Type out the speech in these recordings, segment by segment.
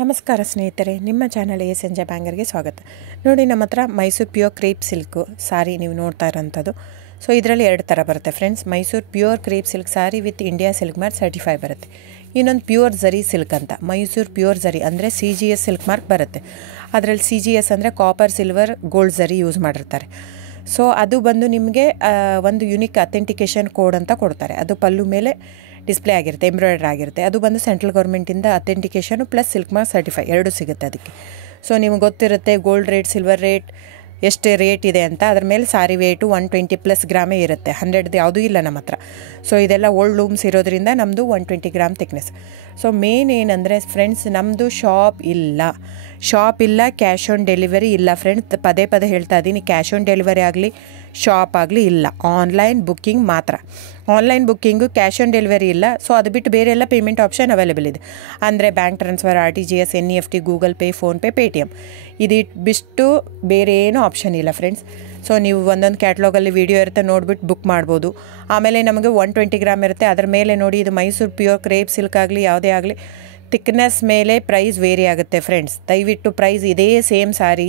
ನಮಸ್ಕಾರ ಸ್ನೇಹಿತರೆ, ನಿಮ್ಮ ಚಾನಲ್ ಎ ಸಂಜೆ ಬ್ಯಾಂಗರ್ಗೆ ಸ್ವಾಗತ. ನೋಡಿ, ನಮ್ಮ ಹತ್ರ ಮೈಸೂರು ಪ್ಯೂರ್ ಕ್ರೇಪ್ ಸಿಲ್ಕು ಸಾರಿ ನೀವು ನೋಡ್ತಾ ಇರೋಂಥದ್ದು. ಸೊ ಇದರಲ್ಲಿ ಎರಡು ಥರ ಬರುತ್ತೆ friends. Mysuru pure crepe silk sorry with India silk mark certify ಬರುತ್ತೆ. ಇನ್ನೊಂದು ಪ್ಯೂರ್ ಝರಿ ಸಿಲ್ಕ್ ಅಂತ, ಮೈಸೂರು ಪ್ಯೂರ್ ಝರಿ ಅಂದರೆ CGS ಸಿಲ್ಕ್ ಮಾರ್ಕ್ ಬರುತ್ತೆ. ಅದರಲ್ಲಿ CGS ಅಂದರೆ ಕಾಪರ್, ಸಿಲ್ವರ್, ಗೋಲ್ಡ್ ಝರಿ ಯೂಸ್ ಮಾಡಿರ್ತಾರೆ. ಸೊ ಅದು ಬಂದು ನಿಮಗೆ ಒಂದು ಯುನಿಕ್ ಅಥೆಂಟಿಕೇಷನ್ ಕೋಡ್ ಅಂತ ಕೊಡ್ತಾರೆ. ಅದು ಪಲ್ಲು ಮೇಲೆ ಡಿಸ್ಪ್ಲೇ ಆಗಿರುತ್ತೆ, ಎಂಬ್ರಾಯ್ಡ್ರಿ ಆಗಿರುತ್ತೆ. ಅದು ಬಂದು ಸೆಂಟ್ರಲ್ ಗೌರ್ಮೆಂಟಿಂದ ಅಥೆಂಟಿಕೇಷನು ಪ್ಲಸ್ ಸಿಲ್ಕ್ ಮಾರ್ಕ್ ಸರ್ಟಿಫೈ ಎರಡು ಸಿಗುತ್ತೆ ಅದಕ್ಕೆ. ಸೊ ನಿಮ್ಗೆ ಗೊತ್ತಿರುತ್ತೆ ಗೋಲ್ಡ್ ರೇಟ್, ಸಿಲ್ವರ್ ರೇಟ್ ಎಷ್ಟು ರೇಟ್ ಇದೆ ಅಂತ. ಅದ್ರ ಮೇಲೆ ಸಾರಿ ವೇಟು 120+ ಗ್ರಾಮೇ ಇರುತ್ತೆ, 100 ಯಾವುದೂ ಇಲ್ಲ ನಮ್ಮ ಹತ್ರ. ಸೊ ಇದೆಲ್ಲ ಓಲ್ಡ್ ಲೂಮ್ಸ್ ಇರೋದ್ರಿಂದ ನಮ್ಮದು 120 ಗ್ರಾಮ್ ಥಿಕ್ನೆಸ್. ಸೊ ಮೇನ್ ಏನಂದರೆ ಫ್ರೆಂಡ್ಸ್, ನಮ್ಮದು ಶಾಪ್ ಇಲ್ಲ, ಕ್ಯಾಶ್ ಆನ್ ಡೆಲಿವರಿ ಇಲ್ಲ ಫ್ರೆಂಡ್ಸ್. ಪದೇ ಪದೇ ಹೇಳ್ತಾ ಇದ್ದೀನಿ, ಕ್ಯಾಶ್ ಆನ್ ಡೆಲಿವರಿ ಆಗಲಿ ಶಾಪ್ ಆಗಲಿ ಇಲ್ಲ, ಆನ್ಲೈನ್ ಬುಕ್ಕಿಂಗ್ ಮಾತ್ರ. Online booking, cash on delivery ಇಲ್ಲ. ಸೊ ಅದು ಬಿಟ್ಟು ಬೇರೆ ಎಲ್ಲ ಪೇಮೆಂಟ್ ಆಪ್ಷನ್ ಅವೈಲೇಬಲ್ ಇದೆ. ಅಂದರೆ bank transfer, RTGS, NEFT, Google pay, PhonePe, Paytm. ಇದು ಬಿಟ್ಟು ಬೇರೆ ಏನೂ ಆಪ್ಷನ್ ಇಲ್ಲ ಫ್ರೆಂಡ್ಸ್. ಸೊ ನೀವು ಒಂದೊಂದು ಕ್ಯಾಟ್ಲಾಗಲ್ಲಿ ವೀಡಿಯೋ ಇರುತ್ತೆ, ನೋಡಿಬಿಟ್ಟು ಬುಕ್ ಮಾಡ್ಬೋದು. ಆಮೇಲೆ ನಮಗೆ 120 ಗ್ರಾಮ್ ಇರುತ್ತೆ. ಅದರ ಮೇಲೆ ನೋಡಿ, ಇದು ಮೈಸೂರು ಪ್ಯೂರ್ ಕ್ರೇಪ್ ಸಿಲ್ಕ್ ಆಗಲಿ ಯಾವುದೇ ಆಗಲಿ ಥಿಕ್ನೆಸ್ ಮೇಲೆ ಪ್ರೈಸ್ ವೇರಿ ಆಗುತ್ತೆ ಫ್ರೆಂಡ್ಸ್. ದಯವಿಟ್ಟು ಪ್ರೈಸ್ ಇದೇ ಸೇಮ್ ಸಾರಿ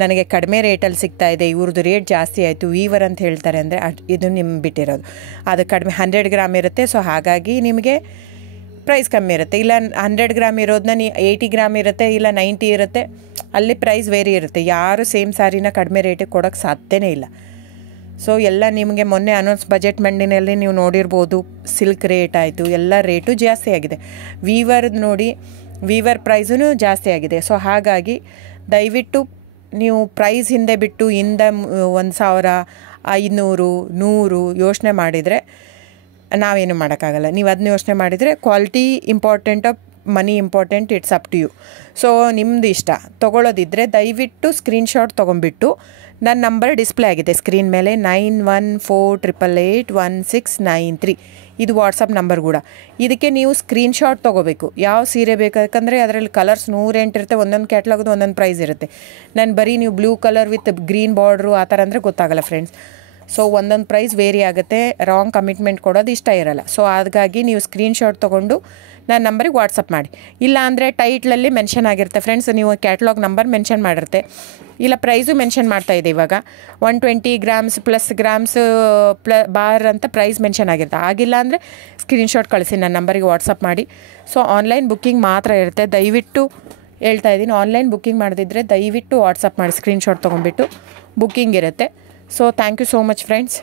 ನನಗೆ ಕಡಿಮೆ ರೇಟಲ್ಲಿ ಸಿಗ್ತಾ ಇದೆ, ಇವ್ರದ್ದು ರೇಟ್ ಜಾಸ್ತಿ ಆಯಿತು ವೀವರ್ ಅಂತ ಹೇಳ್ತಾರೆ ಅಂದರೆ ಇದು ನಿಮ್ಗೆ ಬಿಟ್ಟಿರೋದು. ಅದು ಕಡಿಮೆ 100 ಗ್ರಾಮ್ ಇರುತ್ತೆ. ಸೊ ಹಾಗಾಗಿ ನಿಮಗೆ ಪ್ರೈಸ್ ಕಮ್ಮಿ ಇರುತ್ತೆ. ಇಲ್ಲ 100 ಗ್ರಾಮ್ ಇರೋದನ್ನ 80 ಗ್ರಾಮ್ ಇರುತ್ತೆ, ಇಲ್ಲ 90 ಇರುತ್ತೆ, ಅಲ್ಲಿ ಪ್ರೈಸ್ ವೇರಿ ಇರುತ್ತೆ. ಯಾರು ಸೇಮ್ ಸಾರಿನ ಕಡಿಮೆ ರೇಟಿಗೆ ಕೊಡೋಕ್ಕೆ ಸಾಧ್ಯನೇ ಇಲ್ಲ. ಸೊ ಎಲ್ಲ ನಿಮಗೆ ಮೊನ್ನೆ ಅನೌನ್ಸ್ ಬಜೆಟ್ ಮಂಡಿನಲ್ಲಿ ನೀವು ನೋಡಿರ್ಬೋದು, ಸಿಲ್ಕ್ ರೇಟ್ ಆಯಿತು, ಎಲ್ಲ ರೇಟು ಜಾಸ್ತಿ ಆಗಿದೆ. ವೀವರ್ದು ನೋಡಿ, ವೀವರ್ ಪ್ರೈಸೂ ಜಾಸ್ತಿ ಆಗಿದೆ. ಸೊ ಹಾಗಾಗಿ ದಯವಿಟ್ಟು ನೀವು ಪ್ರೈಸ್ ಹಿಂದೆ ಬಿಟ್ಟು 1,000, 500, 100 ಯೋಚನೆ ಮಾಡಿದರೆ ನಾವೇನು ಮಾಡೋಕ್ಕಾಗಲ್ಲ. ನೀವು ಅದನ್ನ ಯೋಚನೆ ಮಾಡಿದರೆ ಕ್ವಾಲಿಟಿ ಇಂಪಾರ್ಟೆಂಟೋ money important, it's up to you. So ನಿಮ್ಮದು ಇಷ್ಟ. ತೊಗೊಳ್ಳೋದಿದ್ದರೆ ದಯವಿಟ್ಟು ಸ್ಕ್ರೀನ್ಶಾಟ್ ತೊಗೊಂಬಿಟ್ಟು, ನನ್ನ ನಂಬರ್ ಡಿಸ್ಪ್ಲೇ ಆಗಿದೆ ಸ್ಕ್ರೀನ್ ಮೇಲೆ, 9148881693. ಇದು ವಾಟ್ಸಪ್ ನಂಬರ್ ಕೂಡ. ಇದಕ್ಕೆ ನೀವು ಸ್ಕ್ರೀನ್ಶಾಟ್ ತೊಗೋಬೇಕು. ಯಾವ ಸೀರೆ ಬೇಕಂದರೆ ಅದರಲ್ಲಿ ಕಲರ್ಸ್ 108 ಇರುತ್ತೆ, ಒಂದೊಂದು ಕ್ಯಾಟ್ಲಾಗದು ಒಂದೊಂದು ಪ್ರೈಸ್ ಇರುತ್ತೆ. ನಾನು ಬರೀ ನೀವು blue colour with green border ಆ ಥರ ಅಂದರೆ ಗೊತ್ತಾಗಲ್ಲ ಫ್ರೆಂಡ್ಸ್. ಸೊ ಒಂದೊಂದು ಪ್ರೈಸ್ ವೇರಿ ಆಗುತ್ತೆ, ರಾಂಗ್ ಕಮಿಟ್ಮೆಂಟ್ ಕೊಡೋದು ಇಷ್ಟ ಇರಲ್ಲ. ಸೊ ಹಾಗಾಗಿ ನೀವು ಸ್ಕ್ರೀನ್ಶಾಟ್ ತೊಗೊಂಡು ನನ್ನ ನಂಬರಿಗೆ ವಾಟ್ಸಪ್ ಮಾಡಿ. ಇಲ್ಲ ಅಂದರೆ ಟೈಟ್ಲಲ್ಲಿ ಮೆನ್ಷನ್ ಆಗಿರುತ್ತೆ ಫ್ರೆಂಡ್ಸ್, ನೀವು ಕ್ಯಾಟ್ಲಾಗ್ ನಂಬರ್ ಮೆನ್ಷನ್ ಮಾಡಿರುತ್ತೆ, ಇಲ್ಲ ಪ್ರೈಸು ಮೆನ್ಷನ್ ಮಾಡ್ತಾಯಿದೆ. ಇವಾಗ 120 ಗ್ರಾಮ್ಸ್ ಪ್ಲಸ್ ಗ್ರಾಮ್ಸ್ ಬಾರ್ ಅಂತ ಪ್ರೈಸ್ ಮೆನ್ಷನ್ ಆಗಿರುತ್ತೆ. ಆಗಿಲ್ಲ ಅಂದರೆ ಸ್ಕ್ರೀನ್ಶಾಟ್ ಕಳಿಸಿ, ನನ್ನ ನಂಬರಿಗೆ ವಾಟ್ಸಪ್ ಮಾಡಿ. ಸೊ ಆನ್ಲೈನ್ ಬುಕ್ಕಿಂಗ್ ಮಾತ್ರ ಇರುತ್ತೆ. ದಯವಿಟ್ಟು ಹೇಳ್ತಾ ಇದ್ದೀನಿ, ಆನ್ಲೈನ್ ಬುಕ್ಕಿಂಗ್ ಮಾಡದಿದ್ದರೆ ದಯವಿಟ್ಟು ವಾಟ್ಸಪ್ ಮಾಡಿ, ಸ್ಕ್ರೀನ್ಶಾಟ್ ತೊಗೊಂಡ್ಬಿಟ್ಟು ಬುಕ್ಕಿಂಗ್ ಇರುತ್ತೆ. So thank you so much friends.